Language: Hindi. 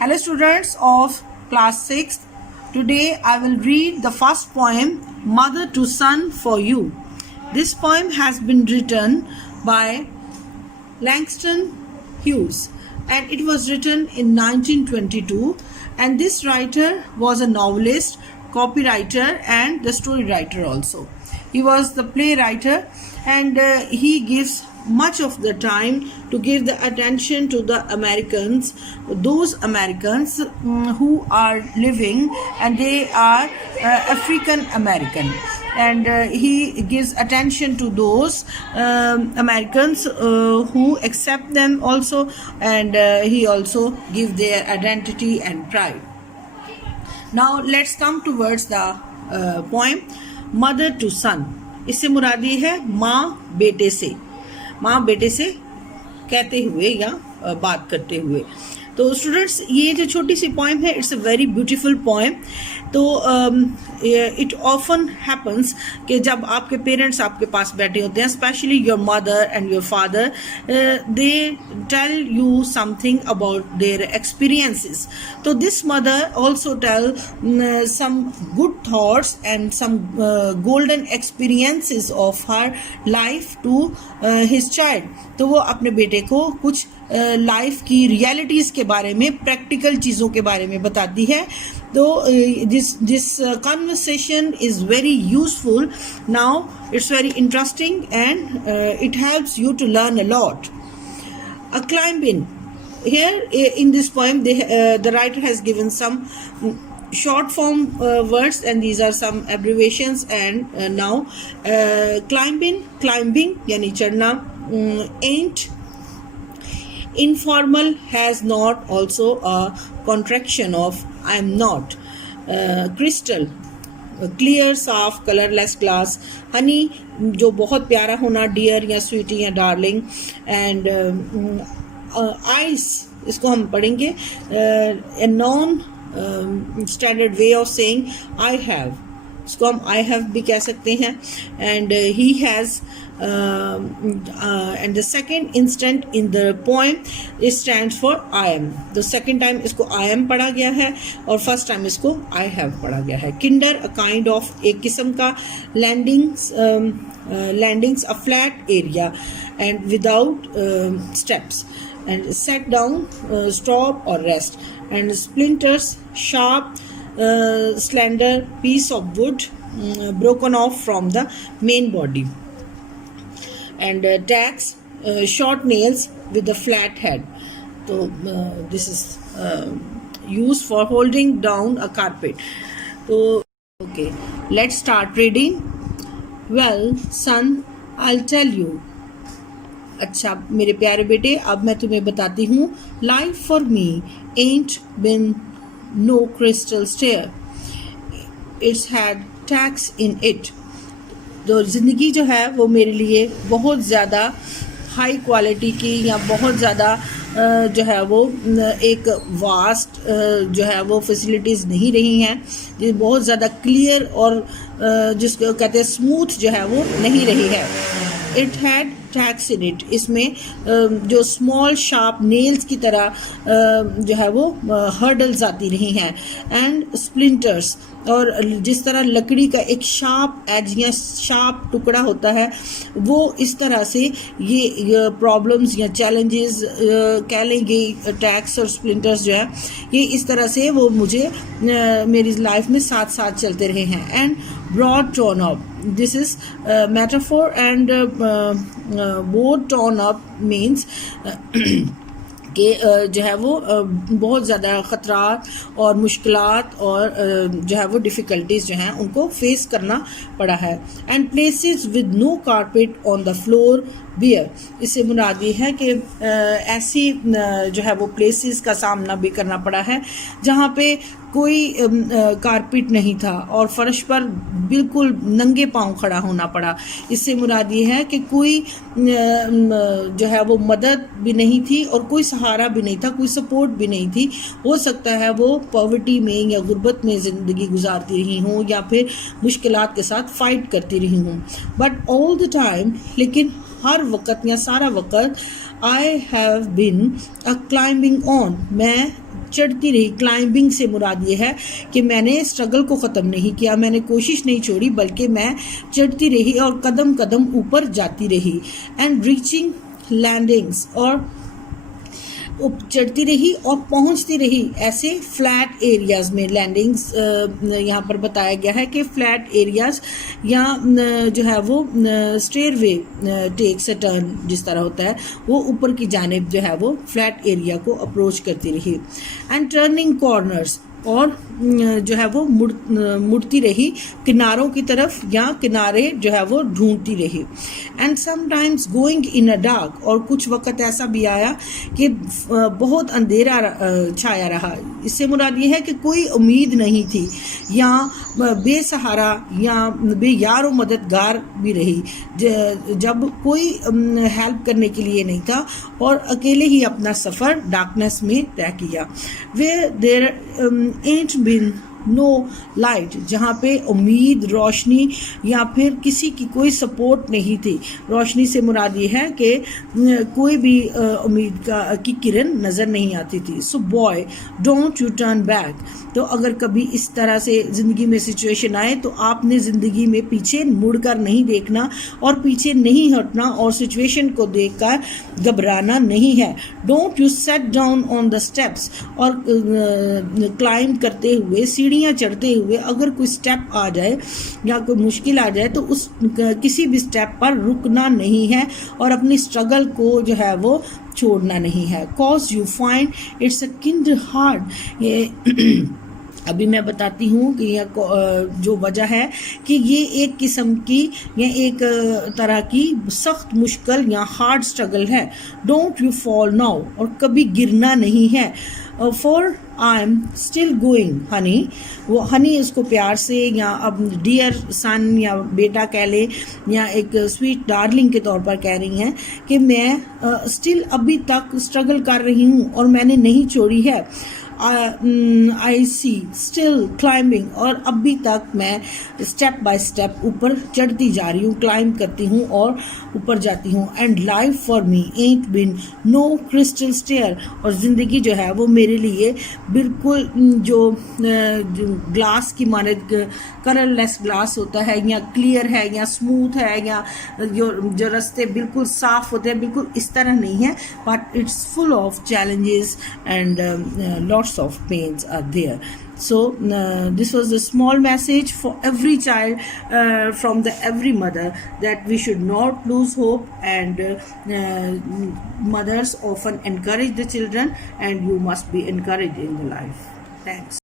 Hello students of class 6th. Today I will read the first poem Mother to Son for you. This poem has been written by Langston Hughes and it was written in 1922, and this writer was a novelist, copywriter and the story writer also. He was the playwright and he gives much of the time to give the attention to the Americans, those Americans who are living and they are African American, and he gives attention to those Americans who accept them also, and he also give their identity and pride. Now let's come towards the poem mother to son. इससे मुरादी है माँ बेटे से, माँ बेटे से कहते हुए या बात करते हुए. तो स्टूडेंट्स, ये जो छोटी सी पोएम है, it's a very beautiful poem. तो इट ऑफन हैपन्स कि जब आपके पेरेंट्स आपके पास बैठे होते हैं, specially your mother and your father, they tell you something about their experiences. तो this mother also tell some good thoughts and some golden experiences of her life to his child. तो वो अपने बेटे को कुछ लाइफ की रियलिटीज़ के बारे में, प्रैक्टिकल चीज़ों के बारे में बताती है. तो this conversation is very useful. Now it's very interesting and it helps you to learn a lot. A climbing. Here in this poem, the writer has given some short form words, and these are some abbreviations. And now climbing yani chadna, ain't. Informal has not, also a contraction of I am not. Crystal, clear, soft, colorless glass. Honey, जो बहुत प्यारा होना, dear या sweetie या darling. And ice, इसको हम पढ़ेंगे a non standard way of saying I have. इसको हम I have भी कह सकते हैं. And he has, and the second instant in the poem it stands for I am. The second time इसको I am पढ़ा गया है और first time इसको I have पढ़ा गया है. Kinder, a kind of, एक किस्म का. Landings, a flat area and without steps. And sat down, stop or rest. And splinters, sharp, slender piece of wood broken off from the main body. And tacks, short nails with a flat head. So this is used for holding down a carpet. So okay, let's start reading. Well, son, I'll tell you. अच्छा मेरे प्यारे बेटे, अब मैं तुम्हें बताती हूँ. Life for me ain't been no crystal stair. It's had tacks in it. तो ज़िंदगी जो है वो मेरे लिए बहुत ज़्यादा हाई क्वालिटी की या बहुत ज़्यादा जो है वो एक वास्ट जो है वो फैसिलिटीज़ नहीं रही हैं. ये बहुत ज़्यादा क्लियर और जिसको कहते हैं स्मूथ जो है वो नहीं रही है. It had tax in it. इसमें जो स्मॉल शार्प नेल्स की तरह जो है वो हर्डल्स आती रही हैं. एंड स्प्लिंटर्स, और जिस तरह लकड़ी का एक शार्प एज या शार्प टुकड़ा होता है, वो इस तरह से ये प्रॉब्लम्स या चैलेंजेस कह लेंगे, टैक्स और स्प्लिंटर्स जो है, ये इस तरह से वो मुझे मेरी लाइफ में साथ साथ चलते रहे हैं. And broad tone up, this is metaphor, and board torn up means कि जो है वो बहुत ज़्यादा ख़तरात और मुश्किलात और जो है वो डिफ़िकल्टीज़ जो हैं उनको फेस करना पड़ा है. And places with no carpet on the floor bare. इससे मुराद ये है कि ऐसी जो है वो प्लेसेस का सामना भी करना पड़ा है जहाँ पे कोई कारपेट नहीं था और फर्श पर बिल्कुल नंगे पांव खड़ा होना पड़ा. इससे मुराद ये है कि कोई जो है वो मदद भी नहीं थी और कोई सहारा भी नहीं था, कोई सपोर्ट भी नहीं थी. हो सकता है वो पॉवर्टी में या गुर्बत में ज़िंदगी गुजारती रही हूँ या फिर मुश्किलात के साथ फाइट करती रही हूँ. बट ऑल द टाइम, लेकिन हर वक्त या सारा वक्त, I have been a climbing on, मैं चढ़ती रही। क्लाइंबिंग से मुराद ये है कि मैंने स्ट्रगल को ख़त्म नहीं किया, मैंने कोशिश नहीं छोड़ी, बल्कि मैं चढ़ती रही और कदम कदम ऊपर जाती रही। एंड रीचिंग लैंडिंग्स, और चढ़ती रही और पहुंचती रही ऐसे फ्लैट एरियाज़ में। लैंडिंग्स यहाँ पर बताया गया है कि फ्लैट एरियाज़ या जो है वो स्टेयरवे टेक्स अ टर्न जिस तरह होता है, वो ऊपर की जानिब जो है वो फ्लैट एरिया को अप्रोच करती रही। एंड टर्निंग कॉर्नर्स, और जो है वो मुड़ती रही किनारों की तरफ, या किनारे जो है वो ढूंढती रही। And sometimes going in a dark, और कुछ वक्त ऐसा भी आया कि बहुत अंधेरा छाया रहा। इससे मुराद ये है कि कोई उम्मीद नहीं थी, या बेसहारा या बेयार व मददगार भी रही, जब कोई हेल्प करने के लिए नहीं था, और अकेले ही अपना सफ़र डार्कनेस में तय किया। वे देर ain't been नो लाइट, जहाँ पे उम्मीद, रोशनी या फिर किसी की कोई सपोर्ट नहीं थी। रोशनी से मुराद ये है कि कोई भी उम्मीद की किरण नज़र नहीं आती थी। सो boy don't U turn back, तो अगर कभी इस तरह से ज़िंदगी में सिचुएशन आए तो आपने ज़िंदगी में पीछे मुड़कर नहीं देखना और पीछे नहीं हटना और सिचुएशन को देखकर घबराना नहीं है। Don't you set down on the steps, और क्लाइंब करते हुए, सीढ़ियाँ चढ़ते हुए अगर कोई स्टेप आ जाए या कोई मुश्किल आ जाए तो उस किसी भी स्टेप पर रुकना नहीं है और अपनी स्ट्रगल को जो है वो छोड़ना नहीं है। Cause you find it's a kind hard, ये अभी मैं बताती हूँ कि यह जो वजह है कि ये एक किस्म की या एक तरह की सख्त मुश्किल या हार्ड स्ट्रगल है। डोंट यू फॉल नाउ, और कभी गिरना नहीं है। For I am still going Honey, वो हनी उसको प्यार से या अब डियर सन या बेटा कह ले या एक स्वीट डार्लिंग के तौर पर कह रही हैं कि मैं स्टिल अभी तक स्ट्रगल कर रही हूँ और मैंने नहीं छोड़ी है। आई सी स्टिल क्लाइंबिंग, और अभी तक मैं स्टेप बाय स्टेप ऊपर चढ़ती जा रही हूँ, क्लाइंब करती हूँ और ऊपर जाती हूँ। And life for me ain't been no crystal stair, और ज़िंदगी जो है वो मेरे लिए बिल्कुल जो ग्लास की मानद कलरलेस ग्लास होता है, या क्लियर है या स्मूथ है, या जो रास्ते बिल्कुल साफ होते हैं, बिल्कुल इस तरह नहीं है, but it's full of challenges and lots of pains are there. So this was a small message for every child, from the every mother, that we should not lose hope, and mothers often encourage the children, and you must be encouraged in the life. Thanks.